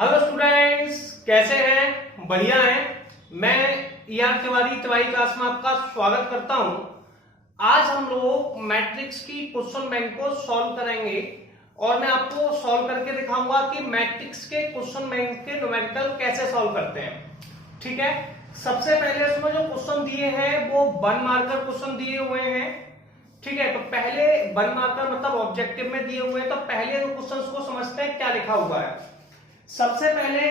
Hello students, कैसे हैं? बढ़िया हैं। मैं तिवारी क्लास में आपका स्वागत करता हूं। आज हम लोग मैट्रिक्स की क्वेश्चन बैंक को सॉल्व करेंगे और मैं आपको सॉल्व करके दिखाऊंगा कि मैट्रिक्स के क्वेश्चन बैंक के न्यूमेरिकल कैसे सॉल्व करते हैं। ठीक है, सबसे पहले इसमें जो क्वेश्चन दिए हैं वो 1 मार्कर क्वेश्चन दिए हुए हैं। ठीक है, तो पहले 1 मार्कर मतलब ऑब्जेक्टिव में दिए हुए हैं, तो पहले दो क्वेश्चंस को समझते हैं क्या लिखा हुआ है। सबसे पहले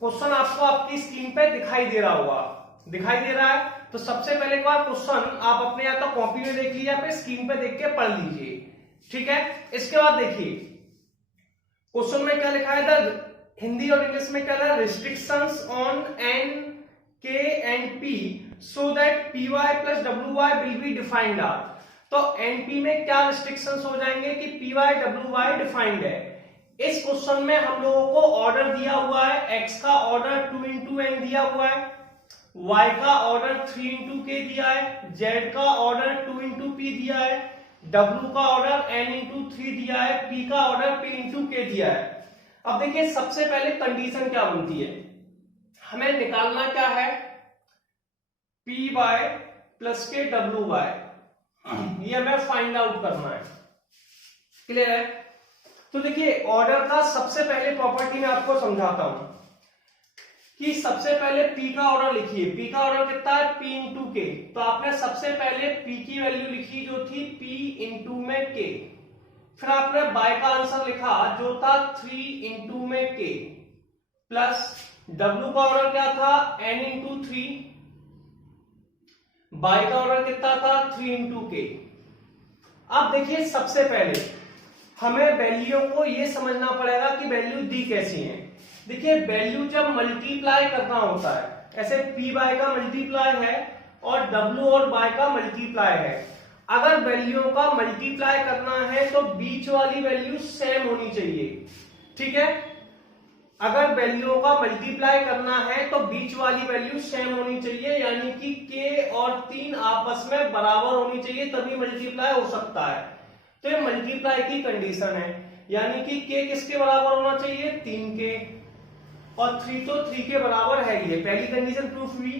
क्वेश्चन आपको आपकी स्क्रीन पे दिखाई दे रहा होगा, दिखाई दे रहा है। तो सबसे पहले एक बार क्वेश्चन आप अपने या तो कॉपी में देख लीजिए या फिर स्क्रीन पे देख के पढ़ लीजिए। ठीक है, इसके बाद देखिए क्वेश्चन में क्या लिखा है। हिंदी और इंग्लिश में क्या है, restrictions on N K and P so that P Y plus W Y will be defined R. तो एनपी में क्या रिस्ट्रिक्शंस हो जाएंगे कि P Y W Y defined है। इस क्वेश्चन में हम लोगों को ऑर्डर दिया हुआ है, x का ऑर्डर 2 इंटू एन दिया हुआ है, y का ऑर्डर 3 इंटू के दिया है, z का ऑर्डर 2 इंटू पी दिया है, w का ऑर्डर n इंटू 3 दिया है, p का ऑर्डर p इंटू के दिया है। अब देखिए सबसे पहले कंडीशन क्या बनती है, हमें निकालना क्या है, पी वाई प्लस के डब्ल्यू वाई, ये हमें फाइंड आउट करना है। क्लियर है? तो देखिए ऑर्डर का सबसे पहले प्रॉपर्टी मैं आपको समझाता हूं कि सबसे पहले p का ऑर्डर लिखिए। p का ऑर्डर कितना है, p इंटू के। तो आपने सबसे पहले p की वैल्यू लिखी जो थी p इंटू में k, फिर आपने y का आंसर लिखा जो था 3 इंटू में k, प्लस w का ऑर्डर क्या था n इंटू 3, y का ऑर्डर कितना था 3 इंटू k। अब देखिए सबसे पहले हमें वैल्यू को ये समझना पड़ेगा कि वैल्यू दी कैसी है। देखिए वैल्यू जब मल्टीप्लाई करना होता है, ऐसे पी वाई का मल्टीप्लाई है और डब्ल्यू और वाई का मल्टीप्लाई है। अगर वैल्यू का मल्टीप्लाई करना है तो बीच वाली वैल्यू सेम होनी चाहिए। ठीक है, अगर वैल्यू का मल्टीप्लाई करना है तो बीच वाली वैल्यू सेम होनी चाहिए, यानी कि k और 3 आपस में बराबर होनी चाहिए, तभी मल्टीप्लाई हो सकता है। तो ये मल्टीप्लाई की कंडीशन है, यानी कि k किसके बराबर होना चाहिए, 3 के, और 3 तो 3 के बराबर है। ये पहली कंडीशन प्रूफ हुई।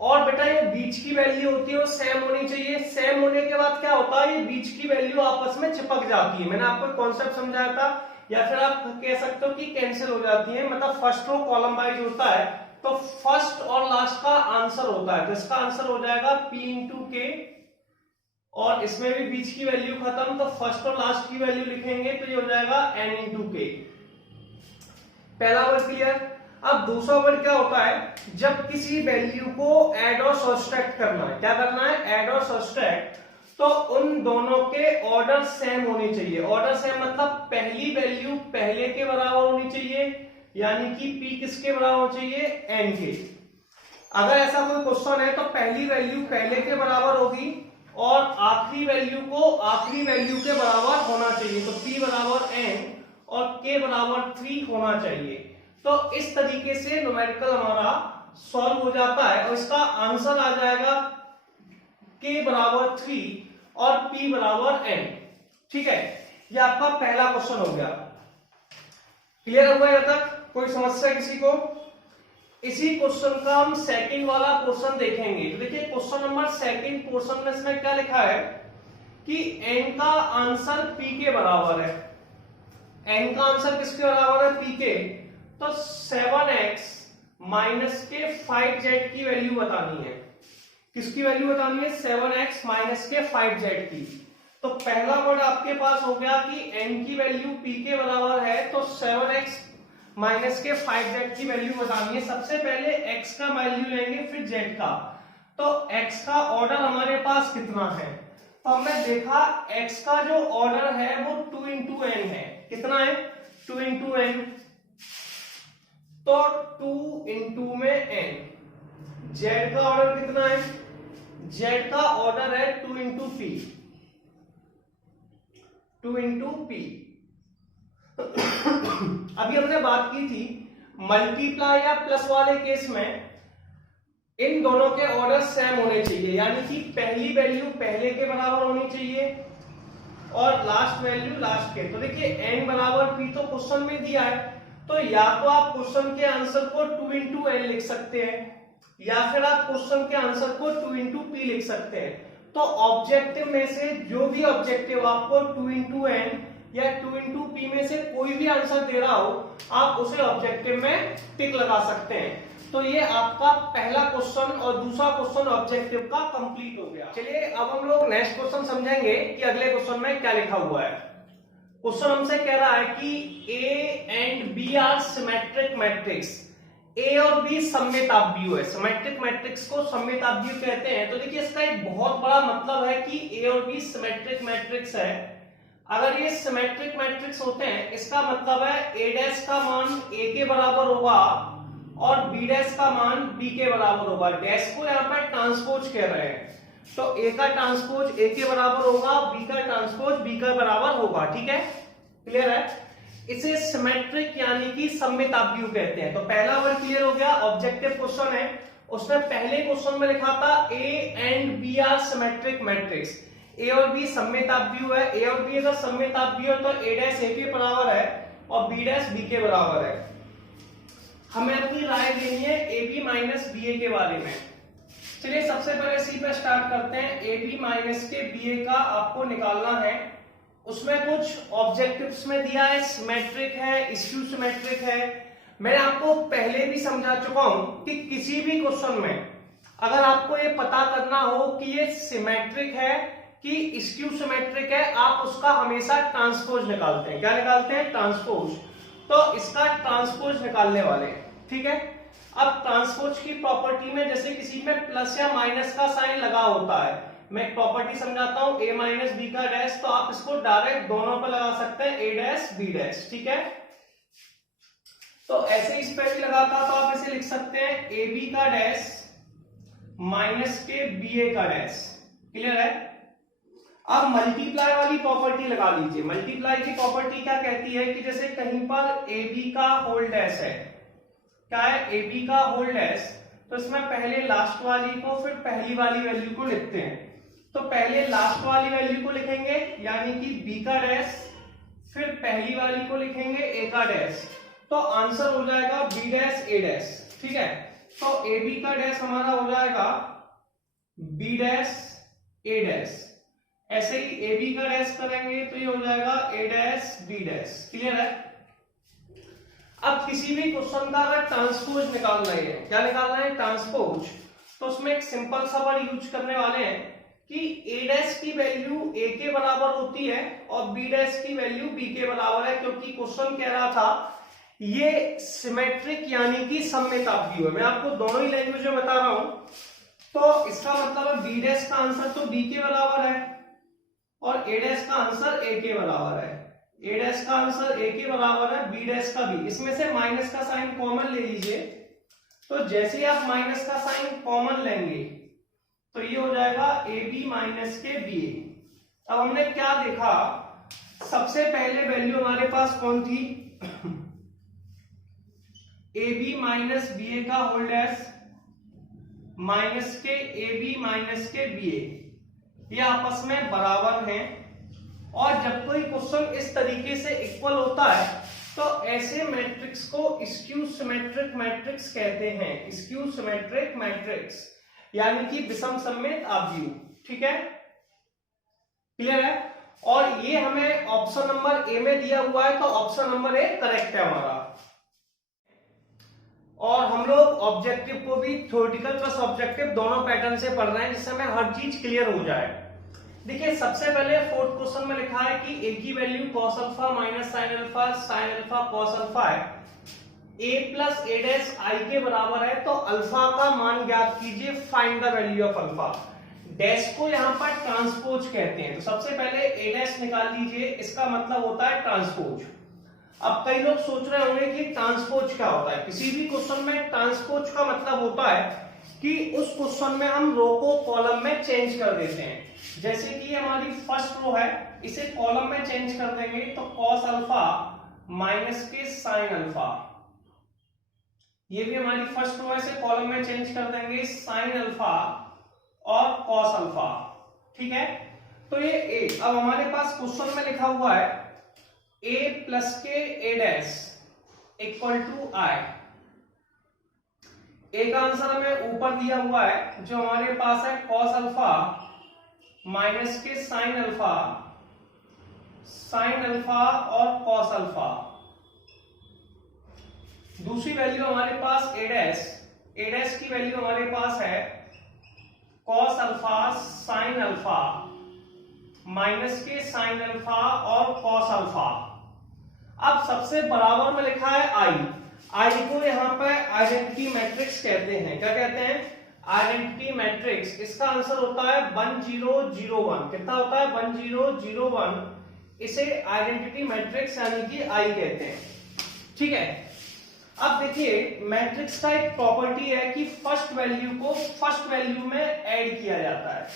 और बेटा ये बीच की वैल्यू होती है वो सेम होनी चाहिए। सेम होने के बाद क्या होता है, ये बीच की वैल्यू आपस में चिपक जाती है। मैंने आपको कॉन्सेप्ट समझाया था, या फिर आप कह सकते हो कि कैंसिल हो जाती है, मतलब फर्स्ट रो कॉलम वाइज होता है, तो फर्स्ट और लास्ट का आंसर होता है। तो इसका आंसर हो जाएगा p इंटू के, और इसमें भी बीच की वैल्यू खत्म, तो फर्स्ट और लास्ट की वैल्यू लिखेंगे तो ये हो जाएगा n इंटू के। पहला वर्ड क्लियर। अब दूसरा वर्ड क्या होता है, जब किसी वैल्यू को ऐड और सब्ट्रैक्ट करना है, क्या करना है, ऐड और सब्ट्रैक्ट, तो उन दोनों के ऑर्डर सेम होने चाहिए। ऑर्डर सेम मतलब पहली वैल्यू पहले के बराबर होनी चाहिए, यानी कि p किसके बराबर होना चाहिए, n के। अगर ऐसा कोई क्वेश्चन है तो पहली वैल्यू पहले के बराबर होगी और आखिरी वैल्यू को आखिरी वैल्यू के बराबर होना चाहिए। तो p बराबर n और k बराबर 3 होना चाहिए। तो इस तरीके से न्यूमेरिकल हमारा सॉल्व हो जाता है और इसका आंसर आ जाएगा k बराबर 3 और p बराबर n। ठीक है, ये आपका पहला क्वेश्चन हो गया। क्लियर हुआ यहाँ तक? कोई समस्या किसी को? इसी क्वेश्चन का हम सेकंड वाला क्वेश्चन देखेंगे। तो देखिए क्वेश्चन नंबर सेकंड पोर्शन में इसमें क्या लिखा है कि n का आंसर p के बराबर है। n का आंसर किसके बराबर है, p के। तो 7x माइनस के 5z की वैल्यू बतानी है। किसकी वैल्यू बतानी है, 7x माइनस के 5z की। तो पहला वर्ड आपके पास हो गया कि n की वैल्यू p के बराबर है, तो 7x माइनस के 5z की वैल्यू बतानी है। सबसे पहले x का वैल्यू लेंगे फिर z का। तो x का ऑर्डर हमारे पास कितना है, तो हमने देखा x का जो ऑर्डर है वो 2 इंटू एन है। कितना है, 2 इंटू एन, तो 2 इंटू में n। z का ऑर्डर कितना है, z का ऑर्डर है 2 इंटू पी, 2 इंटू पी। अभी हमने बात की थी मल्टीप्लाई या प्लस वाले केस में इन दोनों के ऑर्डर सेम होने चाहिए, यानी कि पहली वैल्यू पहले के बराबर होनी चाहिए और लास्ट वैल्यू लास्ट के। तो देखिए n बराबर p तो क्वेश्चन में दिया है, तो या तो आप क्वेश्चन के आंसर को 2 इंटू एन लिख सकते हैं, या फिर आप क्वेश्चन के आंसर को 2 इंटू पी लिख सकते हैं। तो ऑब्जेक्टिव में से जो भी ऑब्जेक्टिव आपको 2 इंटू एन या 2 इंटू पी में से कोई भी आंसर दे रहा हो, आप उसे ऑब्जेक्टिव में टिक लगा सकते हैं। तो ये आपका पहला क्वेश्चन और दूसरा क्वेश्चन ऑब्जेक्टिव का कंप्लीट हो गया। चलिए अब हम लोग नेक्स्ट क्वेश्चन समझेंगे कि अगले क्वेश्चन में क्या लिखा हुआ है। क्वेश्चन हमसे कह रहा है कि A and B are symmetric matrix, A और बी सममिताभ्यु है। सिमेट्रिक मैट्रिक्स को सममिताभ्यु कहते हैं। तो देखिए इसका एक बहुत बड़ा मतलब है कि ए और बी सिमेट्रिक मैट्रिक्स है। अगर ये सिमेट्रिक मैट्रिक्स होते हैं, इसका मतलब है ए डैश का मान ए के बराबर होगा और बी डैश का मान बी के बराबर होगा। डैश को यहाँ पर ट्रांसपोज कह रहे हैं, तो ए का ट्रांसपोज ए के बराबर होगा, बी का ट्रांसपोज बी का बराबर होगा। ठीक है, क्लियर है। इसे सिमेट्रिक यानी कि सममिताभ्यु कहते हैं। तो पहला वर्ड क्लियर हो गया। ऑब्जेक्टिव क्वेश्चन है, उसने पहले क्वेश्चन में लिखा था A and B are symmetric matrix, A और बी सममिताभ्यु है। ए और बी अगर सममिताभ्यु है तो ए डैश ए के बराबर है और बी डैश बी के बराबर है। हमें अपनी राय देनी है ए बी माइनस बी ए के बारे में। चलिए सबसे पहले सी पे स्टार्ट करते हैं। ए बी माइनस के बी ए का आपको निकालना है। उसमें कुछ ऑब्जेक्टिव्स में दिया है, सिमेट्रिक है, स्क्यू सिमेट्रिक है। मैंने आपको पहले भी समझा चुका हूं कि किसी भी क्वेश्चन में अगर आपको ये पता करना हो कि ये सिमेट्रिक है कि स्क्यू सिमेट्रिक है, आप उसका हमेशा ट्रांसपोज निकालते हैं। क्या निकालते हैं? ट्रांसपोज। तो इसका ट्रांसपोज निकालने वाले हैं। ठीक है, अब ट्रांसपोज की प्रॉपर्टी में जैसे किसी में प्लस या माइनस का साइन लगा होता है, मैं प्रॉपर्टी समझाता हूं, ए माइनस बी का डैश, तो आप इसको डायरेक्ट दोनों पे लगा सकते हैं, ए डैश बी डैश। ठीक है, तो ऐसे इस पे भी लगाता तो आप इसे लिख सकते हैं ए बी का डैश माइनस के बी ए का डैश। क्लियर है। अब मल्टीप्लाई वाली प्रॉपर्टी लगा लीजिए। मल्टीप्लाई की प्रॉपर्टी क्या कहती है कि जैसे कहीं पर ए बी का होल डैश है, क्या है? ए बी का होल डैश, तो इसमें पहले लास्ट वाली को फिर पहली वाली वैल्यू को लिखते हैं। तो पहले लास्ट वाली वैल्यू को लिखेंगे यानी कि बी का डैश, फिर पहली वाली को लिखेंगे ए का डैश, तो आंसर हो जाएगा बी डैश ए डैश। ठीक है, तो ए बी का डैश हमारा हो जाएगा बी डैश ए डैश। ऐसे ही ए बी का डैश करेंगे तो ये हो जाएगा ए डैश बी डैश। क्लियर है। अब किसी भी क्वेश्चन का अगर ट्रांसपोज निकालना है, क्या निकालना है? ट्रांसपोज। तो उसमें एक सिंपल सा वर्ड यूज करने वाले हैं कि ए डैश की वैल्यू ए के बराबर होती है और बी डैश की वैल्यू बी के बराबर है, क्योंकि क्वेश्चन कह रहा था ये सिमेट्रिक यानी कि सममिताभ्यु है। मैं आपको दोनों ही लैंग्वेज में बता रहा हूं। तो इसका मतलब है बी डैश का आंसर तो बी के बराबर है और ए डैश का आंसर ए के बराबर है। ए डैश का आंसर ए के बराबर है, बी डैश का बी। इसमें से माइनस का साइन कॉमन ले लीजिए। तो जैसे ही आप माइनस का साइन कॉमन लेंगे तो ये हो जाएगा ए बी माइनस के बी ए। अब हमने क्या देखा, सबसे पहले वैल्यू हमारे पास कौन थी? ए बी माइनस बी ए का होल डैश माइनस के ए बी माइनस के बी ए, ये आपस में बराबर हैं। और जब कोई क्वेश्चन इस तरीके से इक्वल होता है तो ऐसे मैट्रिक्स को स्क्यू सिमेट्रिक मैट्रिक्स कहते हैं। स्क्यू सिमेट्रिक मैट्रिक्स यानी कि विषम सममित आव्यूह। ठीक है, क्लियर है। और ये हमें ऑप्शन नंबर ए में दिया हुआ है, तो ऑप्शन नंबर ए करेक्ट है हमारा। और हम लोग ऑब्जेक्टिव को भी थ्योरेटिकल प्लस ऑब्जेक्टिव दोनों पैटर्न से पढ़ रहे हैं, जिससे हमें हर चीज क्लियर हो जाए। देखिए सबसे पहले फोर्थ क्वेश्चन में लिखा है कि ए की value cos alpha minus sine alpha cos alpha है, a plus A dash I के बराबर है, तो अल्फा का मान ज्ञात कीजिए, find the value of alpha. Dash को यहाँ पर ट्रांसपोज कहते हैं। तो सबसे पहले ए डैश निकाल लीजिए, इसका मतलब होता है ट्रांसपोज। अब कई लोग सोच रहे होंगे कि ट्रांसपोज क्या होता है। किसी भी क्वेश्चन में ट्रांसपोज का मतलब होता है कि उस क्वेश्चन में हम रो को कॉलम में चेंज कर देते हैं। जैसे कि हमारी फर्स्ट रो है, इसे कॉलम में चेंज कर देंगे तो cos अल्फा माइनस के साइन अल्फा, ये भी हमारी फर्स्ट रो है, इसे कॉलम में चेंज कर देंगे साइन अल्फा और cos अल्फा। ठीक है, तो ये ए। अब हमारे पास क्वेश्चन में लिखा हुआ है a प्लस के ए डैश इक्वल टू आई। एक आंसर हमें ऊपर दिया हुआ है जो हमारे पास है कॉस अल्फा माइनस के साइन अल्फा और कॉस अल्फा। दूसरी वैल्यू हमारे पास ए डैश की वैल्यू हमारे पास है cos alpha sine alpha minus के साइन अल्फा और कॉस अल्फा। अब सबसे बराबर में लिखा है आई को यहाँ पे आइडेंटिटी मैट्रिक्स कहते हैं। क्या कहते हैं? Identity matrix. इसका आंसर होता है 1001। कितना होता है? 1001। इसे आइडेंटिटी मैट्रिक्स यानी कि आई कहते हैं। ठीक है, अब देखिए मैट्रिक्स का एक प्रॉपर्टी है कि फर्स्ट वैल्यू को फर्स्ट वैल्यू में ऐड किया जाता है,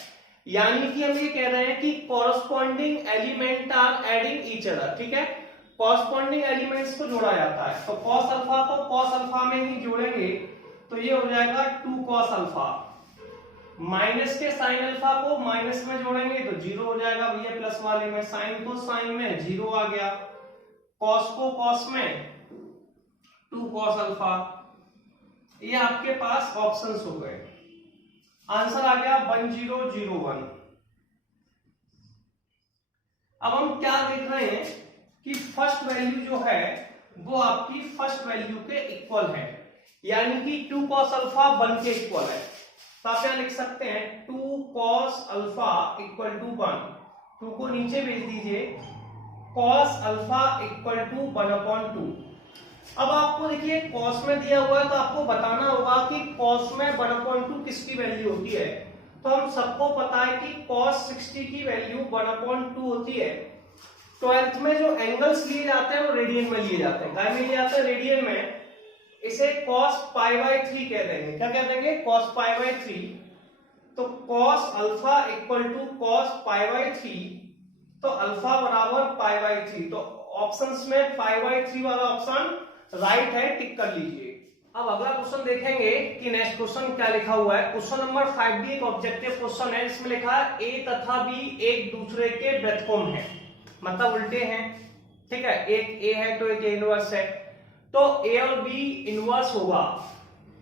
यानी कि हम ये कह रहे हैं कि corresponding element are adding each other. ठीक है, कॉरस्पॉन्डिंग एलिमेंट्स को जोड़ा जाता है। तो कॉस अल्फा को कॉस अल्फा में ही जोड़ेंगे तो ये हो जाएगा 2 कॉस अल्फा। माइनस के साइन अल्फा को माइनस में जोड़ेंगे तो 0 हो जाएगा भैया प्लस वाले में। साइन को साइन में 0 आ गया। कॉस को कॉस में 2 कॉस अल्फा। ये आपके पास ऑप्शंस हो गए। आंसर आ गया 1001। अब हम क्या देख रहे हैं कि फर्स्ट वैल्यू जो है वो आपकी फर्स्ट वैल्यू के इक्वल है, यानी कि 2 कॉस अल्फा 1 के इक्वल है। तो आप यहां लिख सकते हैं 2 कॉस अल्फा इक्वल टू 1। 2 को नीचे भेज दीजिए। Cos alpha equal to 1/2। अब आपको देखिए कॉस में दिया हुआ है तो आपको बताना होगा कि कॉस में 1/2 किसकी वैल्यू होती है। तो हम सबको पता है कि cos 60 की वैल्यू 1/2 होती है। 12th में जो एंगल्स लिए जाते हैं वो रेडियन में लिए जाते हैं। क्या में लिए जाते हैं? रेडियन में। इसे cos π/3 कह देंगे। क्या कह देंगे? cos π/3। तो cos alpha equal to cos π/3, तो अल्फा बराबर π/3। तो ऑप्शंस में π/3 वाला ऑप्शन राइट है, टिक कर लीजिए। अब अगला क्वेश्चन देखेंगे कि नेक्स्ट क्वेश्चन क्या लिखा हुआ है। क्वेश्चन नंबर 5 भी एक ऑब्जेक्टिव क्वेश्चन है। इसमें लिखा है ए तथा बी एक दूसरे के व्युत्क्रम हैं, मतलब उल्टे हैं। ठीक है, एक ए है तो एक ए इनवर्स है। तो ए और बी इनवर्स होगा।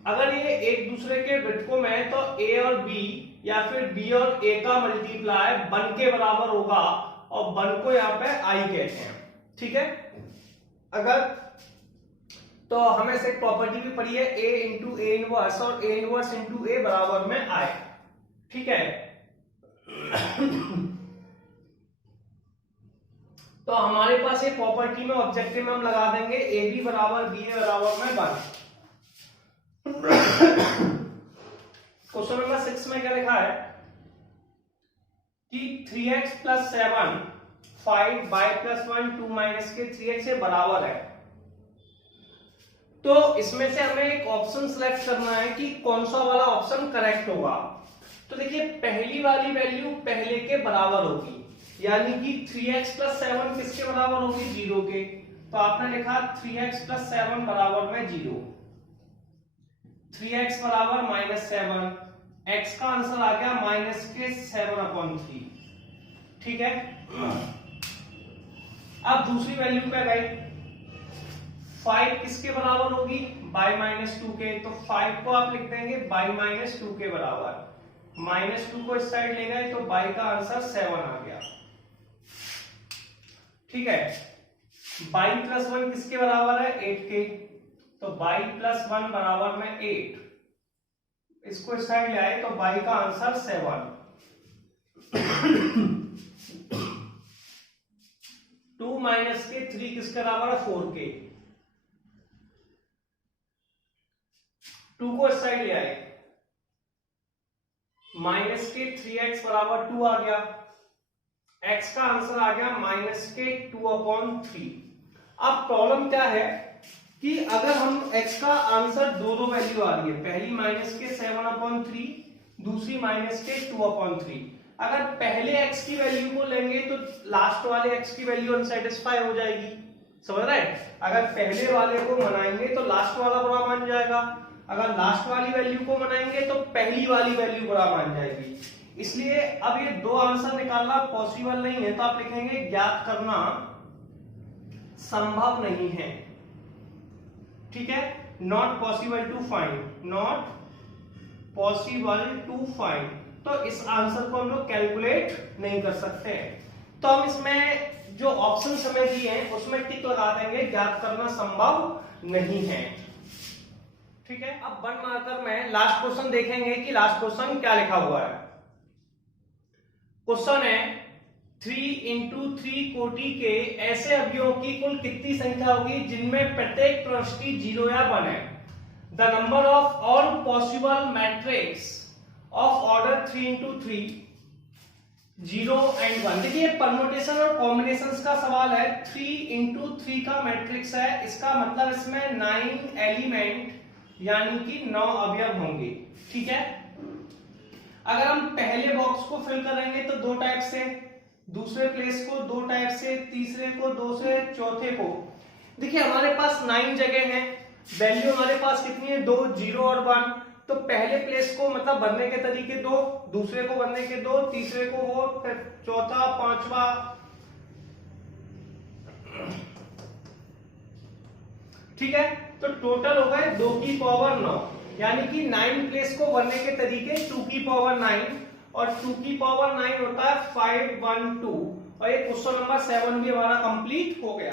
अगर ये एक दूसरे के व्युत्क्रम है तो ए और बी या फिर बी और ए का मल्टीप्लाई 1 के बराबर होगा, और 1 को यहाँ पे आई कहते हैं। ठीक है, अगर तो हमें से एक प्रॉपर्टी भी पड़ी है a इंटू ए इनवर्स, और a इनवर्स इंटू ए बराबर में आए। ठीक है, तो हमारे पास एक प्रॉपर्टी में ऑब्जेक्टिव में हम लगा देंगे ए बी बराबर बी ए बराबर में 1। क्वेश्चन नंबर 6 में क्या लिखा है कि 3x plus 7 5y plus 1 2 minus के 3x से बराबर है। तो इसमें से हमें एक ऑप्शन सिलेक्ट करना है कि कौन सा वाला ऑप्शन करेक्ट होगा। तो देखिए पहली वाली वैल्यू पहले के बराबर होगी, यानी कि 3x प्लस 7 किसके बराबर होगी? 0 के। तो आपने लिखा 3x प्लस 7 बराबर में 0। 3x बराबर -7। x का आंसर आ गया माइनस के 7/3। ठीक है, अब दूसरी वैल्यू पे गए। 5 किसके बराबर होगी? बाई -2 के। तो 5 को आप लिख देंगे बाई -2 के बराबर। -2 को इस साइड ले गए तो बाई का आंसर 7 आ गया। ठीक है, बाई प्लस 1 किसके बराबर है? 8 के। तो बाई प्लस 1 बराबर में 8। इसको इस साइड ले आए तो बाई का आंसर 7। 2 माइनस के 3 किसके बराबर है? 4 के। 2 को इस साइड ले आए, माइनस के 3x बराबर 2 आ गया। x का आंसर आ गया माइनस के 2/3। अब प्रॉब्लम क्या है कि अगर हम x का आंसर दो वैल्यू आ रही है, पहली माइनस के 7/3, दूसरी माइनस के 2/3। अगर पहले x की वैल्यू को लेंगे तो लास्ट वाले x की वैल्यू अनसेटिस्फाई हो जाएगी। समझ रहे हैं? अगर पहले वाले को मनाएंगे तो लास्ट वाला बुरा मान जाएगा, अगर लास्ट वाली वैल्यू को मनाएंगे तो पहली वाली वैल्यू बुरा मान जाएगी। इसलिए अब ये दो आंसर निकालना पॉसिबल नहीं है, तो आप लिखेंगे ज्ञात करना संभव नहीं है। ठीक है, not possible to find, not possible to find, तो इस आंसर को हम लोग कैलकुलेट नहीं कर सकते हैं। तो हम इसमें जो ऑप्शन हमें दिए हैं उसमें टिक लगा देंगे, ज्ञात करना संभव नहीं है। ठीक है, अब 1 मार्कर में लास्ट क्वेश्चन देखेंगे कि लास्ट क्वेश्चन क्या लिखा हुआ है। क्वेश्चन है 3 into 3 कोटि के ऐसे अवयवों की कुल कितनी संख्या होगी जिनमें प्रत्येक प्रविष्टि 0 या 1 है। The number of all possible matrix of order 3 into 3 0 and 1। देखिए परमुटेशन और कॉम्बिनेशन का सवाल है। 3 into 3 का मैट्रिक्स है, इसका मतलब इसमें 9 एलिमेंट यानी कि 9 अवयव होंगे। ठीक है, अगर हम पहले बॉक्स को फिल करेंगे तो 2 टाइप से, दूसरे प्लेस को 2 टाइप से, तीसरे को 2 से, चौथे को। देखिए हमारे पास 9 जगह है, वैल्यू हमारे पास कितनी है 2, 0 और 1। तो पहले प्लेस को मतलब भरने के तरीके 2, दूसरे को भरने के 2, तीसरे को वो, फिर चौथा, पांचवा। ठीक है, तो टोटल हो गए 2 की पावर 9, यानी कि 9 प्लेस को भरने के तरीके 2 की पावर 9 और 2 की पावर 9 होता है 5, 1, 2। और ये क्वेश्चन नंबर 7 भी हमारा कंप्लीट हो गया।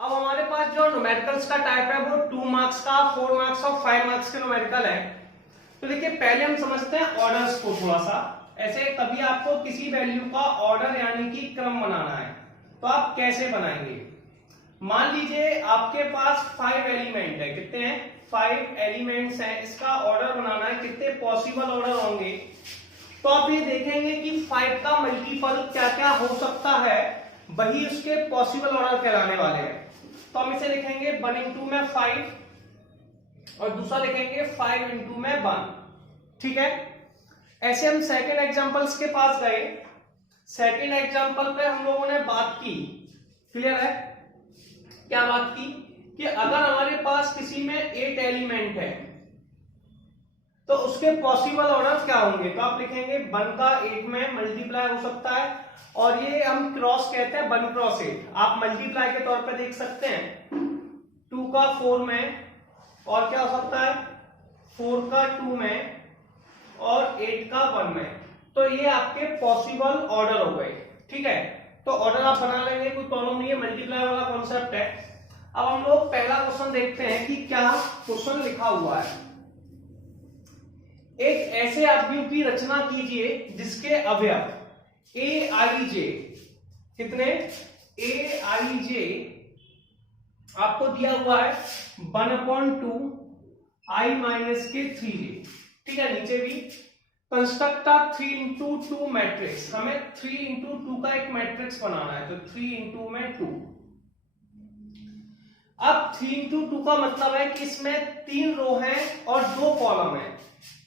अब हमारे पास जो न्यूमेरिकल्स का टाइप है वो 2 मार्क्स का, 4 मार्क्स और 5 मार्क्स के न्यूमेरिकल है। तो देखिए पहले हम समझते हैं ऑर्डर्स को थोड़ा सा। ऐसे कभी आपको किसी वैल्यू का ऑर्डर यानी कि क्रम बनाना है तो आप कैसे बनाएंगे। मान लीजिए आपके पास 5 एलिमेंट है, कितने हैं 5 एलिमेंट्स हैं, इसका ऑर्डर बनाना है, कितने पॉसिबल ऑर्डर होंगे। तो आप ये देखेंगे कि 5 का मल्टीपल क्या क्या हो सकता है, वही उसके पॉसिबल ऑर्डर कहलाने वाले हैं। तो हम इसे लिखेंगे 1 into में 5 और दूसरा लिखेंगे 5 into में 1। ठीक है, ऐसे हम सेकेंड एग्जांपल्स के पास गए। सेकेंड एग्जांपल पे हम लोगों ने बात की, क्लियर है, क्या बात की कि अगर हमारे पास किसी में 8 एलिमेंट है तो उसके पॉसिबल ऑर्डर क्या होंगे। तो आप लिखेंगे 1 का 8 में मल्टीप्लाई हो सकता है, और ये हम क्रॉस कहते हैं 1 क्रॉस 8। आप मल्टीप्लाई के तौर पे देख सकते हैं 2 का 4 में, और क्या हो सकता है 4 का 2 में और 8 का 1 में। तो ये आपके पॉसिबल ऑर्डर हो गए। ठीक है, तो ऑर्डर आप बना लेंगे, कोई प्रॉब्लम नहीं है, मल्टीप्लाई वाला कॉन्सेप्ट है। अब हम लोग पहला क्वेश्चन देखते हैं कि क्या क्वेश्चन लिखा हुआ है। एक ऐसे अवयव की रचना कीजिए जिसके अवयव ए आई जे, कितने ए आई जे आपको दिया हुआ है 1/2 i माइनस के 3j। ठीक है, नीचे भी कंस्ट्रक्ट 3 into 2 मैट्रिक्स, हमें 3 into 2 का एक मैट्रिक्स बनाना है, तो 3 into में 2। अब 3 into 2 का मतलब है कि इसमें 3 रो हैं और 2 कॉलम हैं।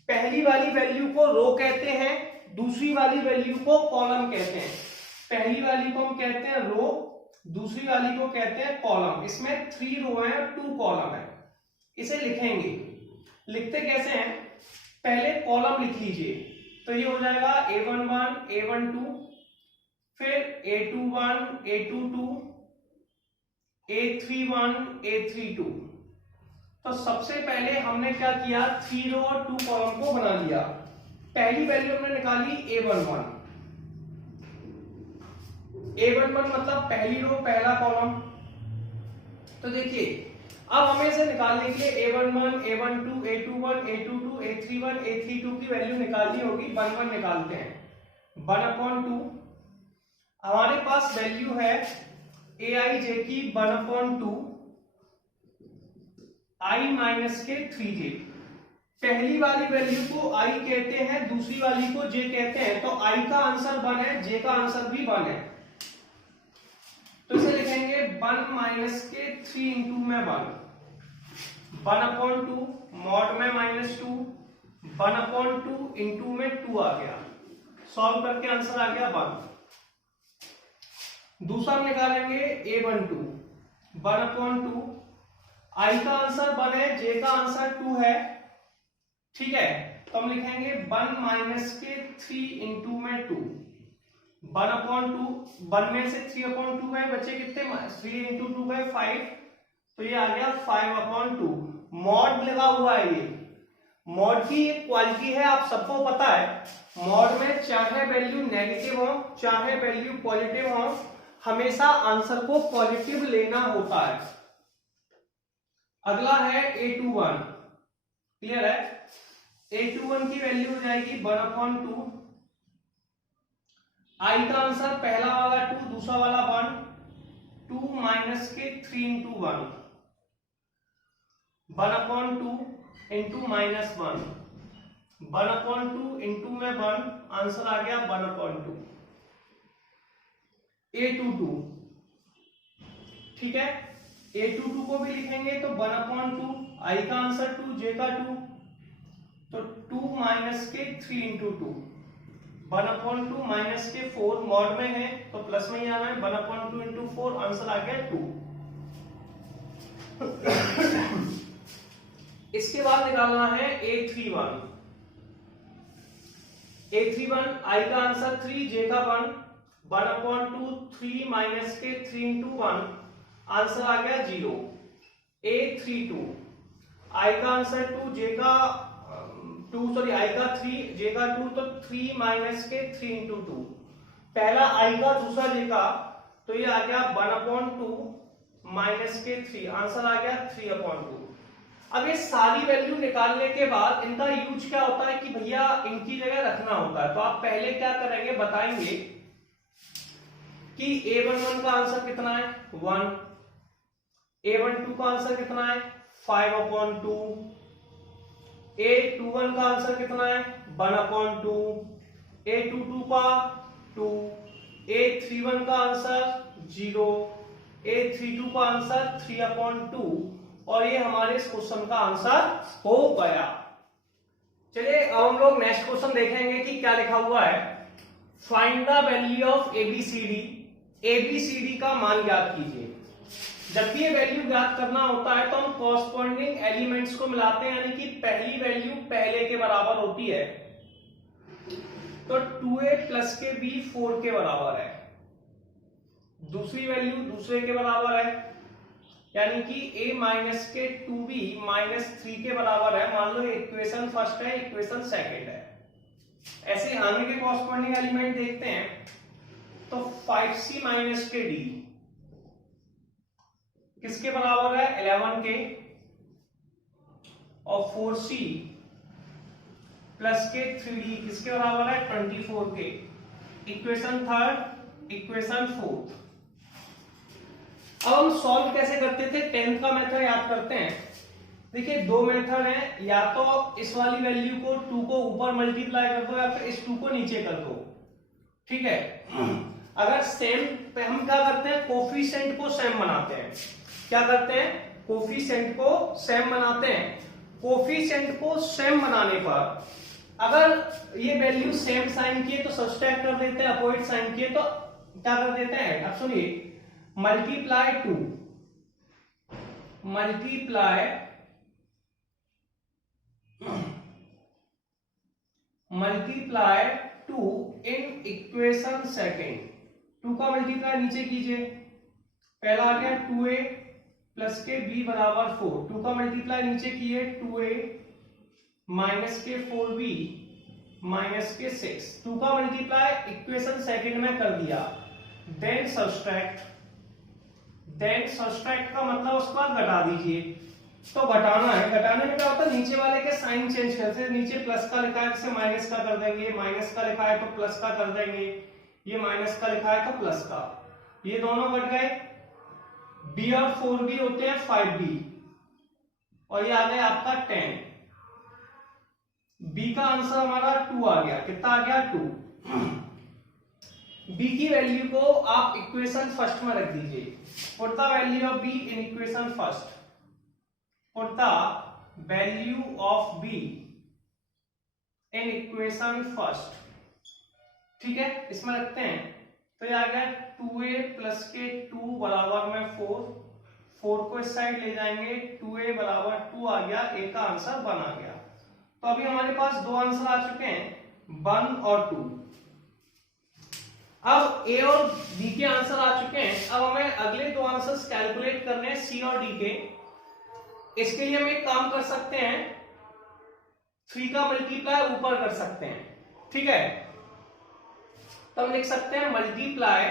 पहली वाली वैल्यू को रो कहते हैं, दूसरी वाली वैल्यू को कॉलम कहते हैं। पहली वाली को हम कहते हैं रो, दूसरी वाली को कहते हैं कॉलम। इसमें 3 रो है और 2 कॉलम है। इसे लिखेंगे, लिखते कैसे हैं, पहले कॉलम लिख लीजिए, तो ये हो जाएगा A11, A12, फिर A21, A22, A31, A32। तो सबसे पहले हमने क्या किया, 3 रो और 2 कॉलम को बना लिया। पहली वैल्यू हमने निकाली A11, A11 मतलब पहली रो पहला कॉलम। तो देखिए अब हमें इसे निकालने के लिए A11, A12, A21, A22, A31, A32 की वैल्यू निकालनी होगी। 1 1 निकालते हैं, 1/2 हमारे पास वैल्यू है aij की 1/2 i माइनस के 3j। पहली वाली वैल्यू को i कहते हैं, दूसरी वाली को j कहते हैं। तो i का आंसर 1 है, j का आंसर भी 1 है। तो इसे लिखेंगे 1 माइनस के 3 into में 1, 1/2 मॉड में -2, 1/2 इंटू में 2 आ गया। सॉल्व करके आंसर आ गया 1। दूसरा हम निकालेंगे A12, 1/2 i का आंसर 1 है, j का आंसर 2 है। ठीक है, तो हम लिखेंगे 1 माइनस के 3 इंटू में 2, 1/2, 1 में से 3/2 गए, बचे कितने 3 इंटू 2 गए 5, तो ये आ गया 5/2। मॉड लगा हुआ है। ये मॉड की एक क्वालिटी है, आप सबको पता है, मॉड में चाहे वैल्यू नेगेटिव हो चाहे वैल्यू पॉजिटिव हो, हमेशा आंसर को पॉजिटिव लेना होता है। अगला है a21, क्लियर है। a21 की वैल्यू हो जाएगी 1/2, आई का आंसर पहला वाला 2, दूसरा वाला 1, 2 माइनस के 3 इंटू 1, 1/2 इंटू माइनस 1, 1/2 इंटू में 1, आंसर आ गया 1/2। a22, ठीक है, a22 को भी लिखेंगे तो 1/2, आई का आंसर 2, जे का 2, तो 2 माइनस के 3 इंटू 2, 1/2 माइनस के 4, मॉड में है तो प्लस में ही आना है, 1/2 इंटू 4, आंसर आ गया 2। इसके बाद निकालना है a31, आई का आंसर 3, जे का 1, 1/2, 3 माइनस के 3 इंटू 1, आंसर आ गया 0। a32, आई का आंसर 2, जे का 2, सॉरी आई का 3, जे का 2, तो 3 माइनस के 3 इंटू 2, पहला आई का दूसरा जे का, तो ये आ गया 1/2 माइनस के 3, आंसर आ गया 3/2। अब ये सारी वैल्यू निकालने के बाद इनका यूज क्या होता है कि भैया इनकी जगह रखना होता है। तो आप पहले क्या करेंगे, बताएंगे कि a11 का आंसर कितना है 1, a12 का आंसर कितना है 5/2, a21 का आंसर कितना है 1/2, a22 का 2, a31 का आंसर 0, a32 का आंसर 3/2, और ये हमारे इस क्वेश्चन का आंसर हो गया। चलिए अब हम लोग नेक्स्ट क्वेश्चन देखेंगे कि क्या लिखा हुआ है। Find the value of A B C D, A B C D का मान ज्ञात कीजिए। जब भी ये वैल्यू ज्ञात करना होता है तो हम कॉरस्पॉन्डिंग एलिमेंट्स को मिलाते हैं, यानी कि पहली वैल्यू पहले के बराबर होती है, तो 2a प्लस के b 4 के बराबर है, दूसरी वैल्यू दूसरे के बराबर है, यानी कि a माइनस के 2b माइनस 3 के बराबर है। मान लो इक्वेशन फर्स्ट है, इक्वेशन सेकंड है। ऐसे आगे के कॉरस्पॉन्डिंग एलिमेंट देखते हैं, तो 5c माइनस के d किसके बराबर है 11 के, और 4c प्लस के 3d किसके बराबर है 24 के। Equation third, equation fourth. अब हम सॉल्व कैसे करते थे, 10th का मेथड याद करते हैं। देखिए दो मेथड है, या तो इस वाली वैल्यू को 2 को ऊपर मल्टीप्लाई कर दो या फिर इस 2 को नीचे कर दो, ठीक है। अगर सेम पे हम क्या करते हैं, कोफिशिएंट को सेम बनाते हैं। क्या करते हैं, कोफिशिएंट को सेम बनाते हैं। कोफिशिएंट को सेम बनाने पर अगर ये वैल्यू सेम साइन की है तो सब्सट्रैक्ट कर देते हैं, अपोजिट साइन की है तो क्या कर देते हैं। अब सुनिए, multiply 2, multiply multiply 2 in equation second. 2 का मल्टीप्लाई नीचे कीजिए, पहला आ गया 2a प्लस के b बराबर 4, 2 का मल्टीप्लाई नीचे किए 2a माइनस के 4b माइनस के 6, 2 का मल्टीप्लाई इक्वेशन सेकेंड में कर दिया। देन सब्सट्रैक्ट, देन सब्सट्रैक्ट का मतलब उसके बाद घटा दीजिए। तो घटाना है, घटाने में क्या होता है, नीचे वाले के साइन चेंज करते हैं। नीचे प्लस का लिखा है इसे माइनस का कर देंगे, माइनस का लिखा है तो प्लस का कर देंगे, ये माइनस का लिखा है तो प्लस का, ये दोनों घट गए। b और 4b होते हैं 5b, और ये आ गया आपका 10। b का आंसर हमारा 2 आ गया, कितना आ गया 2। b की वैल्यू को आप इक्वेशन फर्स्ट में रख दीजिए। Put the value of b in equation first, put the value of b in equation first, ठीक है। इसमें रखते हैं तो ये आ गया 2a प्लस के 2 बराबर में 4, 4 को इस साइड ले जाएंगे, 2a बराबर 2 आ गया, a का आंसर 1 आ गया। तो अभी हमारे पास दो आंसर आ चुके हैं 1 और 2। अब a और b के आंसर आ चुके हैं। अब हमें अगले दो आंसर्स कैलकुलेट करने हैं c और d के। इसके लिए हम एक काम कर सकते हैं, 3 का मल्टीप्लाई ऊपर कर सकते हैं, ठीक है। तो हम लिख सकते हैं मल्टीप्लाई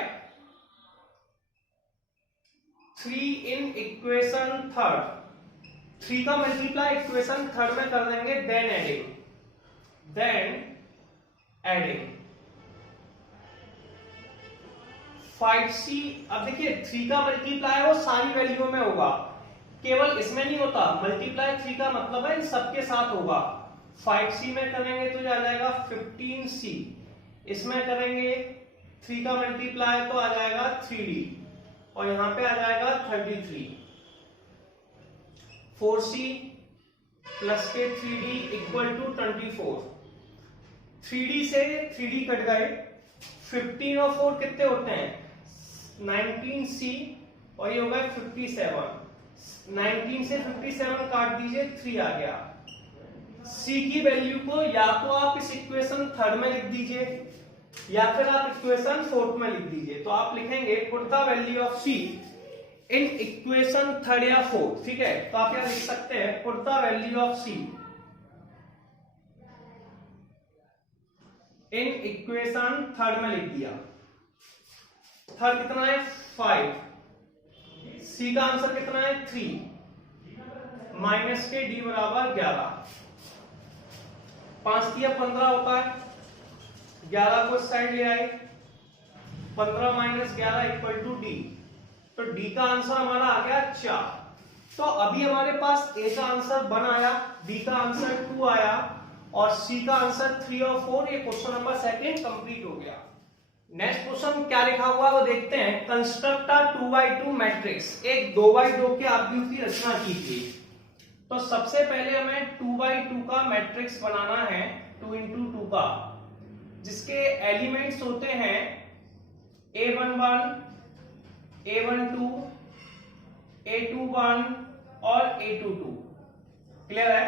3 इन इक्वेशन थर्ड। 3 का मल्टीप्लाई इक्वेशन थर्ड में कर देंगे, देन एडिंग 5c। अब देखिए 3 का मल्टीप्लाई वो सारी वैल्यू में होगा, केवल इसमें नहीं होता। मल्टीप्लाई 3 का मतलब है इन सबके साथ होगा। 5c में करेंगे तो आ जाएगा 15c, इसमें करेंगे 3 का मल्टीप्लाई तो आ जाएगा 3d, और यहां पे आ जाएगा 33। 4c प्लस के 3d इक्वल टू 24। 3d से 3d कट गए, 15 और 4 कितने होते हैं 19c, और ये हो गया 57। 19 से 57 काट दीजिए, 3 आ गया। c की वैल्यू को या तो आप इस इक्वेशन थर्ड में लिख दीजिए या फिर आप इक्वेशन फोर्थ में लिख दीजिए। तो आप लिखेंगे put the value of c in equation third या फोर्थ, ठीक है। तो आप यहां लिख सकते हैं put the value of c in equation third में लिख दिया। थर्ड कितना है 5, c का आंसर कितना है 3, माइनस के d बराबर 11। 5 दिया 15 होता है, 11 को साइड ले आए, 15 माइनस 11 इक्वल टू d। तो d का आंसर हमारा आ गया 4। तो अभी हमारे पास a का आंसर 1 आया, b का आंसर 2 आया और c का आंसर 3 और 4। ये क्वेश्चन नंबर सेकंड कंप्लीट हो गया। नेक्स्ट क्वेश्चन क्या लिखा हुआ है वो देखते हैं। Construct a 2x2 matrix. एक 2x2 के आव्यूह की रचना कीजिए। तो सबसे पहले हमें 2x2 का मैट्रिक्स बनाना है, 2 into 2 का, जिसके एलिमेंट्स होते हैं a11, a12, a21 और a22। क्लियर है।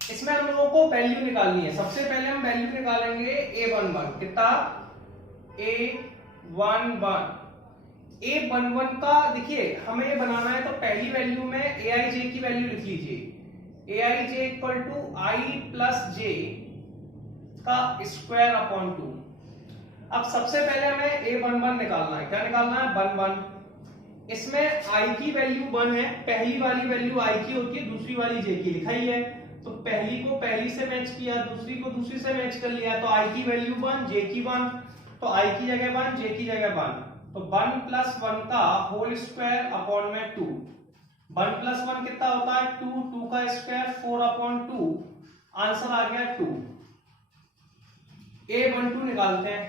इसमें हम लोगों को वैल्यू निकालनी है। सबसे पहले हम वैल्यू निकालेंगे a11 कितना, a11। a11 का देखिए हमें ये बनाना है, तो पहली वैल्यू में aij की वैल्यू लिख लीजिए। aij equal to i plus j का स्क्वायर अपॉन 2। अब सबसे पहले हमें a11 निकालना है। क्या निकालना है 11। इसमें i की वैल्यू 1 है, पहली वाली वैल्यू i की होती है, दूसरी वाली j की लिखाई है। तो पहली को पहली से मैच किया, दूसरी को दूसरी से मैच कर लिया। तो i की वैल्यू 1, j की 1, तो i की जगह 1, j की जगह 1। तो 1 प्लस 1 का होल स्क्वायर अपॉन में 2। 1 प्लस 1 कितना होता है 2, 2 का स्क्वायर 4 अपॉन 2। आंसर आ गया 2। a12 निकालते हैं।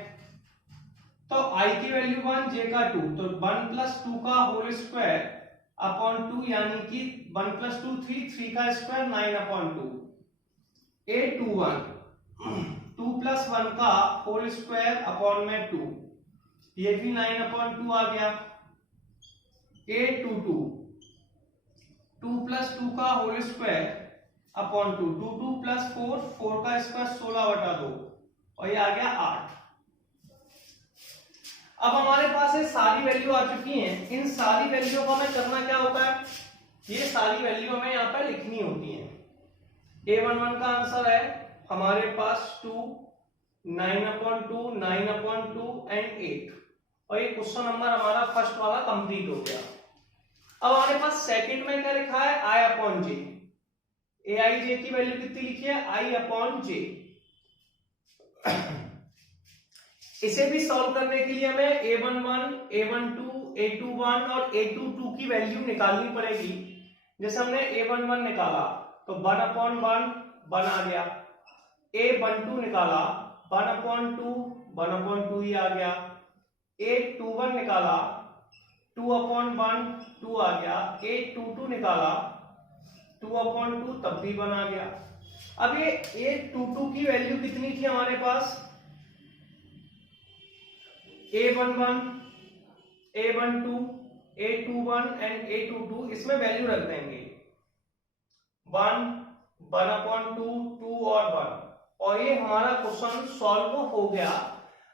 तो i की वैल्यू 1, j का 2, तो 1 प्लस 2 का होल स्क्वायर अपॉन 2, यानी कि 1 प्लस 2 3, 3 का स्क्वायर 9 अपॉन 2। a21 2 प्लस 1 का होल स्क्वायर अपॉन में 2, ये भी 9 अपॉन 2 आ गया। a22 2 प्लस 2 का होल स्क्वायर अपॉन 2, 2 2 प्लस 4, 4 का स्क्वायर 16/2, और ये आ गया 8। अब हमारे पास ये सारी वैल्यू आ चुकी हैं। इन सारी वैल्यू को हमें करना क्या होता है, ये सारी वैल्यू हमें यहाँ पर लिखनी होती है। a11 का आंसर है हमारे पास 2, 9/2, 9/2 एंड 8। और ये क्वेश्चन नंबर हमारा फर्स्ट वाला कंप्लीट हो गया। अब हमारे पास सेकंड में क्या लिखा है i/j। aij की वैल्यू कितनी लिखी है i/j। इसे भी सॉल्व करने के लिए हमें a11, a12, a21 और a22 की वैल्यू निकालनी पड़ेगी। जैसे हमने a11 निकाला तो 1/1 1 आ गया। a12 निकाला 1/2 1/2 ही आ गया। a21 निकाला 2/1 2 आ गया। a22 निकाला 2/2 तब भी 1 आ गया। अब ये a22 की वैल्यू कितनी थी हमारे पास, a11, a12, a21 and a22, इसमें वैल्यू रख देंगे 1, 1/2, 2 और 1, और ये हमारा क्वेश्चन सॉल्व हो गया।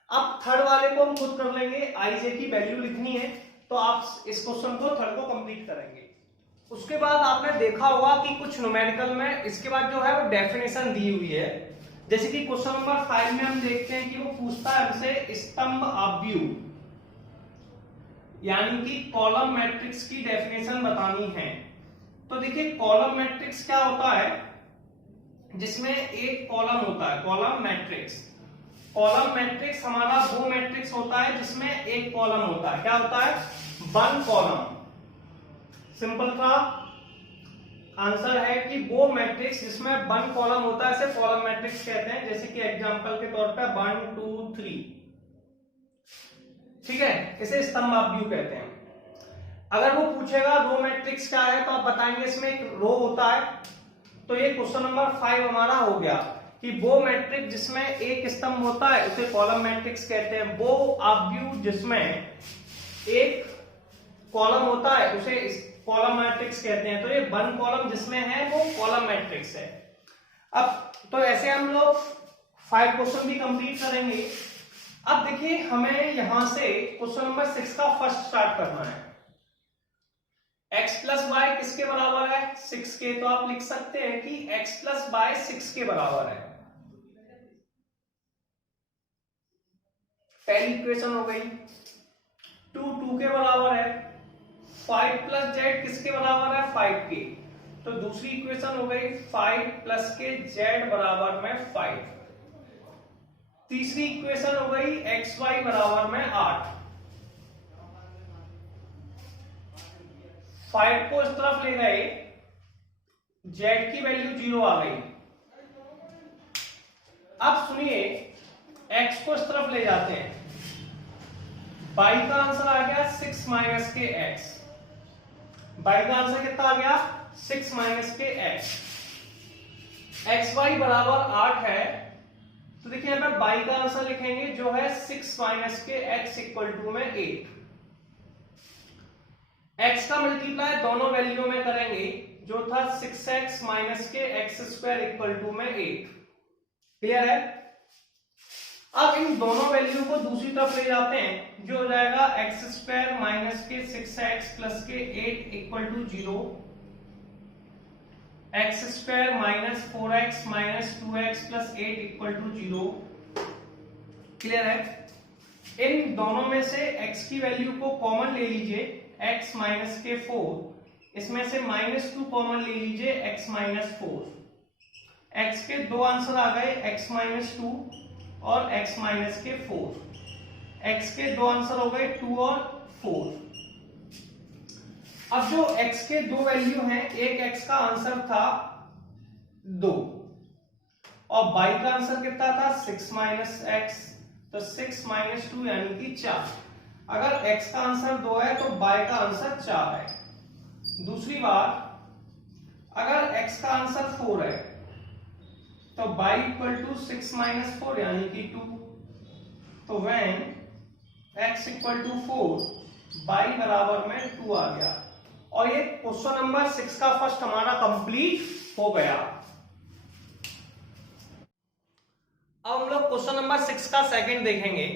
अब थर्ड वाले को हम खुद कर लेंगे, i j की वैल्यू लिखनी है, तो आप इस क्वेश्चन को थर्ड को कंप्लीट करेंगे। उसके बाद आपने देखा होगा कि कुछ न्यूमेरिकल में इसके बाद जो है वो डेफिनेशन दी हुई है। जैसे कि क्वेश्चन नंबर 5 में हम देखते हैं कि वो पूछता है हमसे स्तंभ आव्यूह यानी कि कॉलम मैट्रिक्स की डेफिनेशन बतानी है। तो देखिए कॉलम मैट्रिक्स क्या होता है, जिसमें एक कॉलम होता है, कॉलम मैट्रिक्स। कॉलम मैट्रिक्स हमारा वो मैट्रिक्स होता है जिसमें एक कॉलम होता है। क्या होता है? One column. सिंपल था आंसर है कि वो मैट्रिक्स जिसमें वन कॉलम होता है इसे कॉलम मैट्रिक्स कहते हैं। जैसे कि एग्जांपल के तौर पे 1 2 3, ठीक है, इसे स्तंभ आव्यूह कहते हैं। अगर वो पूछेगा रो मैट्रिक्स क्या है तो आप बताएंगे इसमें एक रो होता है। तो ये क्वेश्चन नंबर 5 हमारा हो गया कि वो मैट्रिक्स जिसमें एक स्तंभ होता है उसे कॉलम मैट्रिक्स कहते हैं। वो आव्यूह जिसमें एक कॉलम होता है उसे कॉलम मैट्रिक्स कहते हैं। तो ये वन कॉलम जिसमें है वो कॉलम मैट्रिक्स है। अब तो ऐसे हम लोग 5 क्वेश्चन भी कंप्लीट करेंगे। अब देखिए हमें यहां से क्वेश्चन नंबर 6 का फर्स्ट स्टार्ट करना है। x प्लस वाई किसके बराबर है? 6 के। तो आप लिख सकते हैं कि x प्लस वाई 6 के बराबर है। पहली इक्वेशन हो गई। 2 के बराबर है। 5 प्लस जेड किसके बराबर है? 5 के। तो दूसरी इक्वेशन हो गई 5 प्लस के जेड बराबर में 5। तीसरी इक्वेशन हो गई एक्स वाई बराबर में 8। 5 को इस तरफ ले गए, जेड की वैल्यू 0 आ गई। अब सुनिए x को इस तरफ ले जाते हैं, y का आंसर आ गया 6 माइनस के x। y का आंसर कितना आ गया? 6 माइनस के x। एक्स वाई बराबर 8 है तो देखिए यहां पर y का आंसर लिखेंगे जो है 6 माइनस के x इक्वल टू में 8। x का मल्टीप्लाई दोनों वैल्यू में करेंगे जो था 6x माइनस के एक्स स्क्वायर इक्वल टू में 8। क्लियर है? अब इन दोनों वैल्यू को दूसरी तरफ ले जाते हैं जो हो जाएगा एक्स स्क्वायर माइनस के 6x प्लस के 8 equal to 0। X square minus 4x minus 2x plus 8 equal to 0। Clear है? इन दोनों में से x की वैल्यू को कॉमन ले लीजिए, x माइनस के 4, इसमें से -2 कॉमन ले लीजिए, x माइनस 4। x के दो आंसर आ गए, x माइनस 2 और x माइनस के 4। x के दो आंसर हो गए 2 और 4। अब जो x के दो वैल्यू हैं, एक x का आंसर था 2 और y का आंसर कितना था? 6 माइनस x। तो 6 माइनस 2 यानी कि 4। अगर x का आंसर 2 है तो y का आंसर 4 है। दूसरी बात, अगर x का आंसर 4 है तो y इक्वल टू 6 माइनस 4 यानी कि 2। तो when x equal to 4 y बराबर में 2 आ गया। और ये क्वेश्चन नंबर 6 का फर्स्ट हमारा कंप्लीट हो गया। अब हम लोग क्वेश्चन नंबर 6 का सेकंड देखेंगे।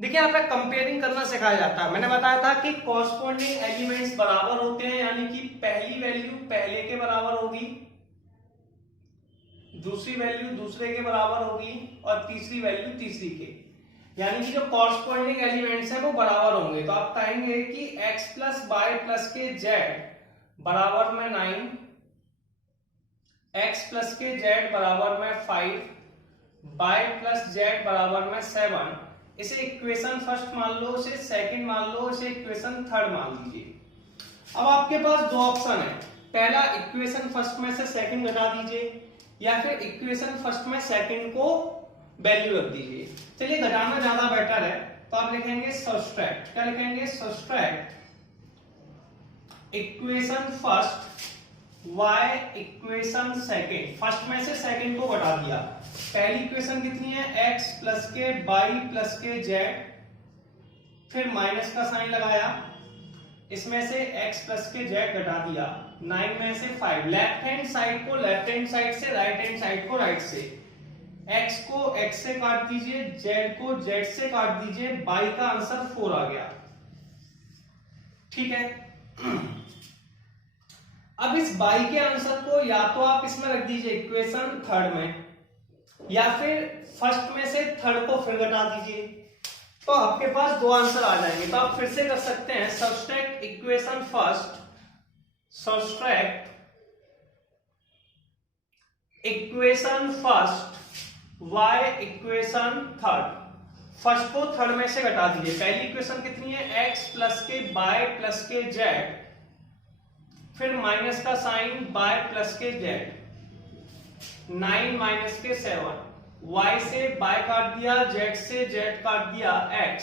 देखिए यहाँ पे कंपेयरिंग करना सिखाया जाता है। मैंने बताया था कि कॉरस्पॉन्डिंग एलिमेंट्स बराबर होते हैं, यानी कि पहली वैल्यू पहले के बराबर होगी, दूसरी वैल्यू दूसरे के बराबर होगी और तीसरी वैल्यू तीसरी के, यानी कि जो कॉरस्पॉन्डिंग एलिमेंट्स है वो बराबर होंगे। तो आप कहेंगे कि x प्लस वाई प्लस के z बराबर में 9, x प्लस के z बराबर में 5, y प्लस z बराबर में 7। इसे इक्वेशन फर्स्ट मान लो, इसे सेकंड मान लो, इसे इक्वेशन थर्ड मान लीजिए। अब आपके पास दो ऑप्शन है, पहला इक्वेशन फर्स्ट में से सेकंड घटा दीजिए या फिर इक्वेशन फर्स्ट में सेकंड को वैल्यू रख दीजिए। चलिए घटाना ज्यादा बेटर है तो आप लिखेंगे सब्सट्रैक्ट। क्या लिखेंगे? Subtract equation first y equation second. First में से सेकंड को घटा दिया। पहली इक्वेशन कितनी है? x प्लस के y प्लस के z, फिर माइनस का साइन लगाया, इसमें से x प्लस के z घटा दिया, 9 में से 5। लेफ्ट हैंड साइड को लेफ्ट हैंड साइड से, राइट हैंड साइड को राइट से। x को x से काट दीजिए, z को z से काट दीजिए, y का आंसर 4 आ गया। ठीक है? अब इस बाई के आंसर को या तो आप इसमें रख दीजिए इक्वेशन थर्ड में, या फिर फर्स्ट में से थर्ड को फिर घटा दीजिए, तो आपके पास दो आंसर आ जाएंगे। तो आप फिर से कर सकते हैं, subtract equation first, subtract equation first y equation third. First को थर्ड में से घटा दीजिए। पहली इक्वेशन कितनी है, x प्लस के y प्लस के z, फिर माइनस का साइन y प्लस के z, 9 माइनस के 7, y से y काट दिया, z से z काट दिया, x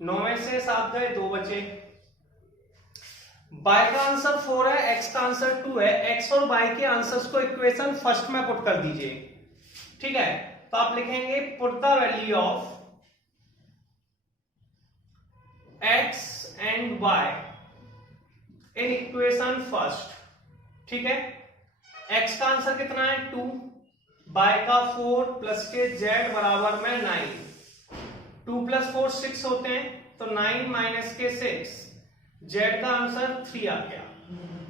9 में से 7 गए, 2 बचे। y का आंसर 4 है, x का आंसर 2 है। x और y के आंसर्स को इक्वेशन फर्स्ट में पुट कर दीजिए। ठीक है, तो आप लिखेंगे put the value of x and y in equation first. ठीक है, x का आंसर कितना है 2, y का 4 प्लस के z बराबर में 9, 2 प्लस 4 6 होते हैं, तो 9 माइनस के 6, z का आंसर 3 आ गया।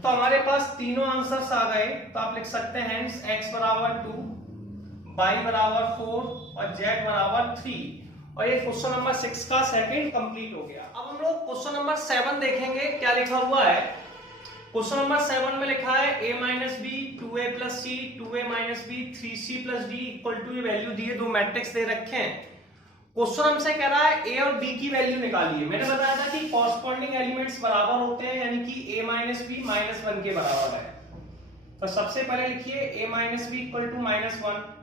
तो हमारे पास तीनों आंसर्स आ गए। तो आप लिख सकते हैं x बराबर 2, y बराबर 4 और z बराबर 3। और ये क्वेश्चन नंबर 6 का सेकंड कंप्लीट हो गया। अब हम लोग क्वेश्चन नंबर 7 देखेंगे क्या लिखा हुआ है। क्वेश्चन नंबर 7 में लिखा है a minus b 2a plus c 2a minus b 3c plus d equal to, ये वैल्यू दिए, दो मैट्रिक्स दे रखे हैं। क्वेश्चन हमसे कह रहा है a और b की वैल्यू निकालिए। मैंने बताया था कि कॉरस्पॉन्डिंग एलिमेंट्स बराबर होते हैं, यानी कि a माइनस बी माइनस 1 के बराबर है। तो सबसे पहले लिखिए a minus b equal to minus 1।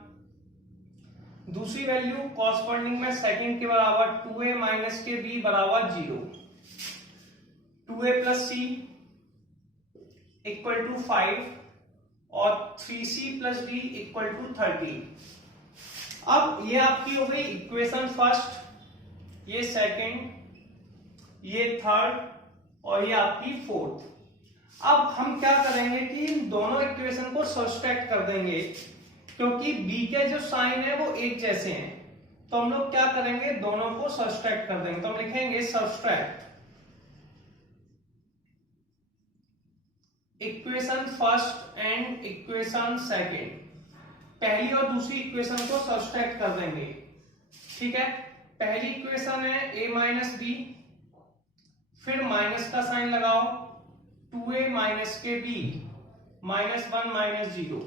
दूसरी वैल्यू कॉरस्पॉन्डिंग में सेकंड के बराबर 2a माइनस के b बराबर 0, 2a plus C equal to 5 और 3c plus d equal to 13। अब ये आपकी हो गई इक्वेशन फर्स्ट, ये सेकंड, ये थर्ड और ये आपकी फोर्थ। अब हम क्या करेंगे कि इन दोनों इक्वेशन को सब्सट्रैक्ट कर देंगे, क्योंकि b के जो साइन है वो एक जैसे हैं। तो हम लोग क्या करेंगे, दोनों को सब्सट्रैक्ट कर देंगे। तो हम लिखेंगे subtract equation first and equation second. पहली और दूसरी इक्वेशन को सब्सट्रैक्ट कर देंगे। ठीक है, पहली इक्वेशन है a माइनस बी, फिर माइनस का साइन लगाओ, 2a माइनस के b माइनस 1 माइनस 0।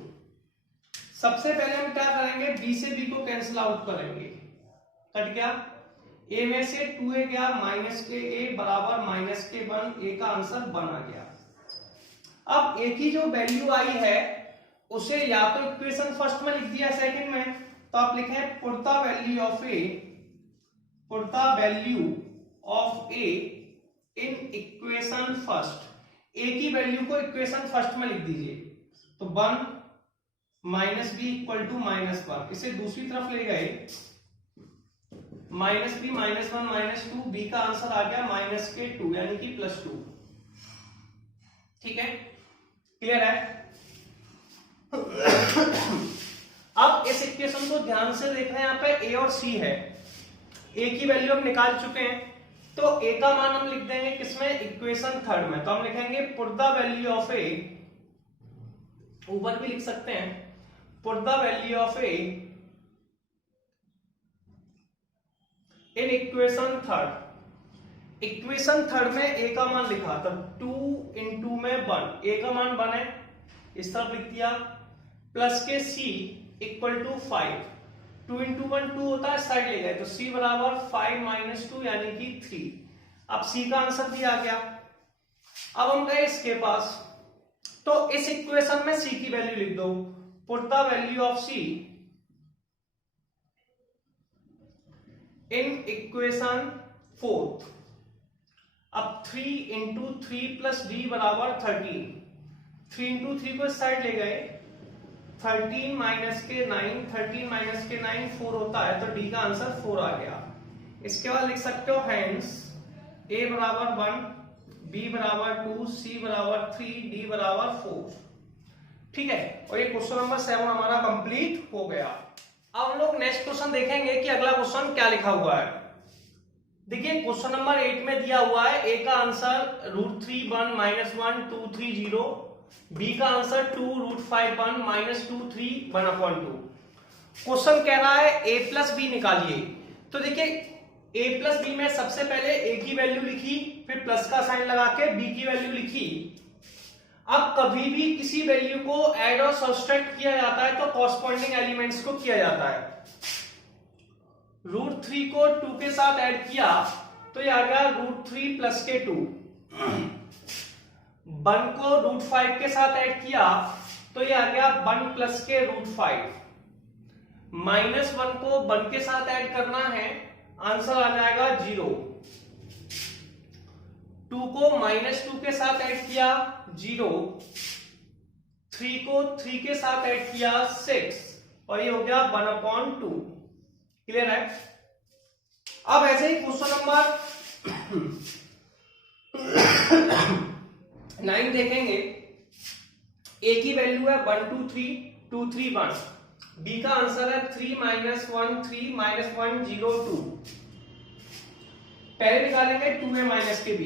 सबसे पहले हम क्या करेंगे, b से b को कैंसिल आउट करेंगे, कट गया। a में से 2a गया, माइनस के a बराबर माइनस के 1, a का आंसर 1 आ गया। अब a की जो वैल्यू आई है उसे या तो इक्वेशन फर्स्ट में लिख दिया, सेकंड में, तो आप लिखें put the value of a, put the value of a in equation first. a की वैल्यू को इक्वेशन फर्स्ट में लिख दीजिए। तो 1 minus b equal to minus 1, इसे दूसरी तरफ ले गए, minus b minus 1 minus 2, b का आंसर आ गया माइनस के 2 यानी कि प्लस 2। ठीक है, क्लियर है। अब इस इक्वेशन को ध्यान से देख रहे हैं, यहाँ पे a और c है। a की वैल्यू हम निकाल चुके हैं, तो a का मान हम लिख देंगे किसमें, इक्वेशन थर्ड में। तो हम लिखेंगे put the value of a, ऊपर भी लिख सकते हैं, put the value of a in equation third. Equation third में a का मान लिखा, तब 2 इंटू में 1, a का मान 1 है, इस तरफ लिख दिया, प्लस के c इक्वल टू 5, 2 इंटू 1 2 होता है, साइड ले गए, तो c बराबर 5 माइनस 2 यानी कि 3। अब c का आंसर भी आ गया। अब हम गए इसके पास, तो इस इक्वेशन में c की वैल्यू लिख दो, put the value of c in equation fourth. अब 3 इंटू 3 प्लस d बराबर 13, 3 इंटू 3 को साइड ले गए, 13 माइनस के 9, 13 माइनस के 9 4 होता है, तो d का आंसर 4 आ गया। इसके बाद लिख सकते हो हेंस a बराबर 1, b बराबर 2, c बराबर 3, d बराबर 4। ठीक है, और ये क्वेश्चन नंबर 7 हमारा कंप्लीट हो गया। अब हम लोग नेक्स्ट क्वेश्चन देखेंगे कि अगला क्वेश्चन क्या लिखा हुआ है। देखिए क्वेश्चन नंबर 8 में दिया हुआ है a का आंसर √3 1 -1 2 3 0 बी का आंसर 2√5 1 माइनस 2 3 1/2। क्वेश्चन कह रहा है a प्लस बी निकालिए। तो देखिए a प्लस बी में सबसे पहले a की वैल्यू लिखी, फिर प्लस का साइन लगा के b की वैल्यू लिखी। अब कभी भी किसी वैल्यू को ऐड और सब्सट्रैक्ट किया जाता है तो कॉरस्पॉन्डिंग एलिमेंट्स को किया जाता है। √3 को 2 के साथ ऐड किया तो ये आ गया √3 प्लस के 2। 1 को √5 के साथ ऐड किया तो ये आ गया 1 प्लस के √5। -1 को 1 के साथ ऐड करना है, आंसर आ जाएगा 0। 2 को -2 के साथ ऐड किया 0। 3 को 3 के साथ ऐड किया 6 और ये हो गया 1/2। क्लियर है? अब ऐसे ही क्वेश्चन नंबर 9 देखेंगे। a की वैल्यू है 1 2 3 2 3 1। b का आंसर है 3 -1 3 -1 0 2। पहले निकालेंगे 2a माइनस के b।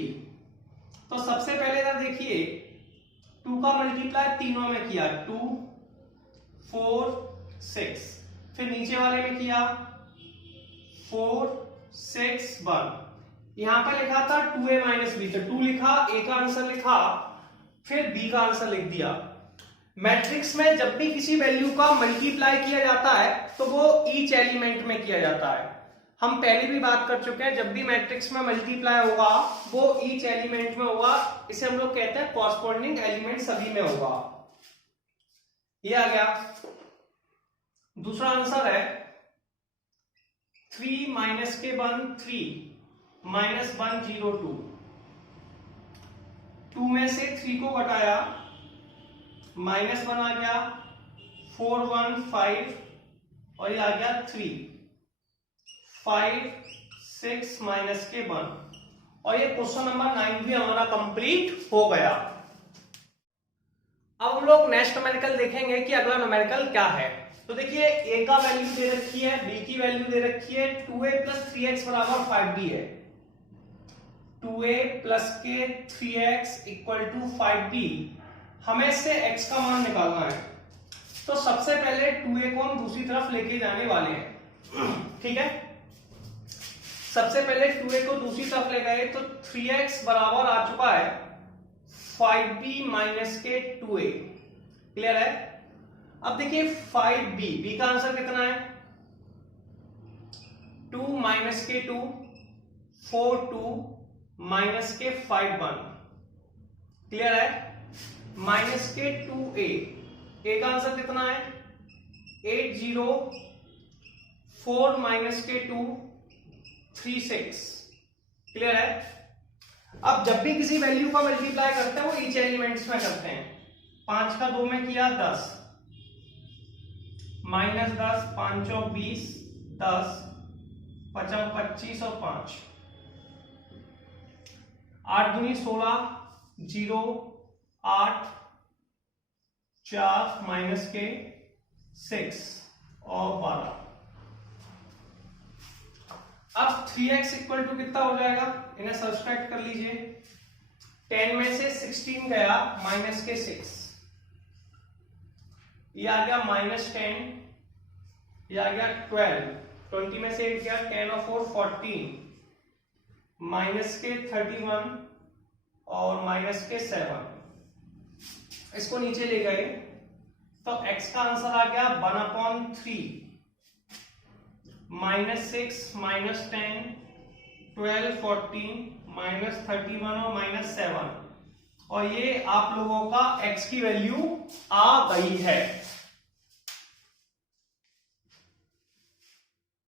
तो सबसे पहले इधर देखिए 2 का मल्टीप्लाई तीनों में किया 2 4 6, फिर नीचे वाले में किया 4 6 1। यहां पर लिखा था 2a माइनस बी, तो 2 लिखा, a का आंसर लिखा, फिर b का आंसर लिख दिया। मैट्रिक्स में जब भी किसी वैल्यू का मल्टीप्लाई किया जाता है तो वो ईच एलिमेंट में किया जाता है। हम पहले भी बात कर चुके हैं, जब भी मैट्रिक्स में मल्टीप्लाई होगा वो ईच एलिमेंट में होगा। इसे हम लोग कहते हैं कॉरस्पॉन्डिंग एलिमेंट सभी में होगा। ये आ गया। दूसरा आंसर है 3 माइनस के 1 3 -1 0 2। 2 में से 3 को घटाया, -1 आ गया, 4 1 5 और ये आ गया 3 5 6 माइनस के 1। और ये क्वेश्चन नंबर 9 भी हमारा कंप्लीट हो गया। अब हम लोग नेक्स्ट न्यूमेरिकल देखेंगे कि अगला न्यूमेरिकल क्या है। तो देखिए a का वैल्यू दे रखी है, b की वैल्यू दे रखी है, 2a प्लस 3x बराबर 5b है। 2a प्लस के 3x इक्वल टू 5b। हमें इससे x का मान निकालना है। तो सबसे पहले 2a को हम दूसरी तरफ लेके जाने वाले हैं। ठीक है, सबसे पहले 2a को दूसरी तरफ ले गए तो 3x बराबर आ चुका है 5b माइनस के 2a। क्लियर है? अब देखिए 5b, b का आंसर कितना है 2 माइनस के 2 4 2 माइनस के 5 1। क्लियर है? माइनस के 2a, a का आंसर कितना है 8 0 4 माइनस के 2 3 6। क्लियर है? अब जब भी किसी वैल्यू का मल्टीप्लाई करते हैं वो ईच एलिमेंट्स में करते हैं। 5 का 2 में किया 10, -10 5 और 20 10 5 25 और 5, 8 दूनी 16 0 8 4 माइनस के 6 और 12। अब 3x इक्वल टू कितना हो जाएगा, इन्हें सब्सट्रैक्ट कर लीजिए। 10 में से 16 गया माइनस के 6, ये आ गया -10, ये आ गया 12। 20 में से 8 गया, 10 और 4 14, माइनस के 31 और माइनस के 7। इसको नीचे ले गए तो x का आंसर आ गया 1/3, -6 -10 12 14 -31 और -7। और ये आप लोगों का x की वैल्यू आ गई है।